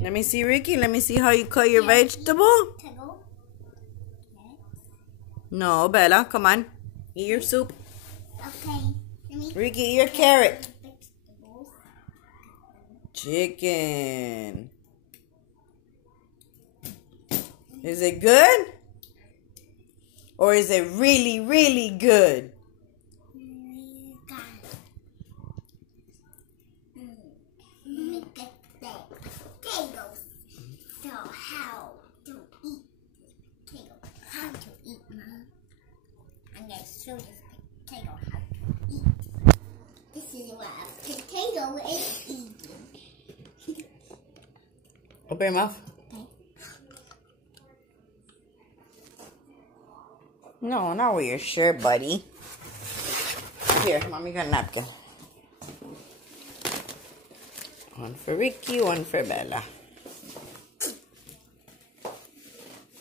Let me see, Ricky. Let me see how you cut your vegetable. No, Bella, come on. Eat your soup. Okay. Ricky, eat your carrot. Chicken. Is it good? Or is it really, really good? Potatoes. So how to eat potato? How to eat, Mom? I'm gonna show this potato how to eat. This is what a potato is eating. Open your mouth. Okay. No, not with your shirt, buddy. Here, Mommy got a napkin. One for Ricky, one for Bella.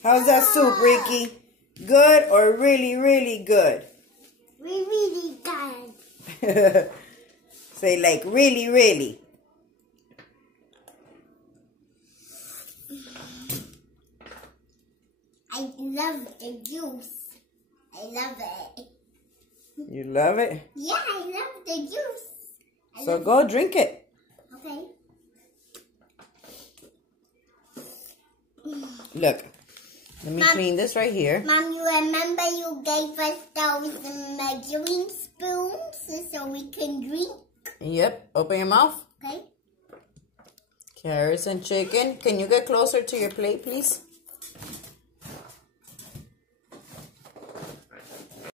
How's that soup, Ricky? Good or really, really good? Really good. Say like really, really. I love the juice. I love it. You love it? Yeah, I love the juice. So go drink it. Okay. Look, let me clean this right here. Mom, you remember you gave us those measuring spoons so we can drink? Yep, open your mouth. Okay. Carrots and chicken. Can you get closer to your plate, please?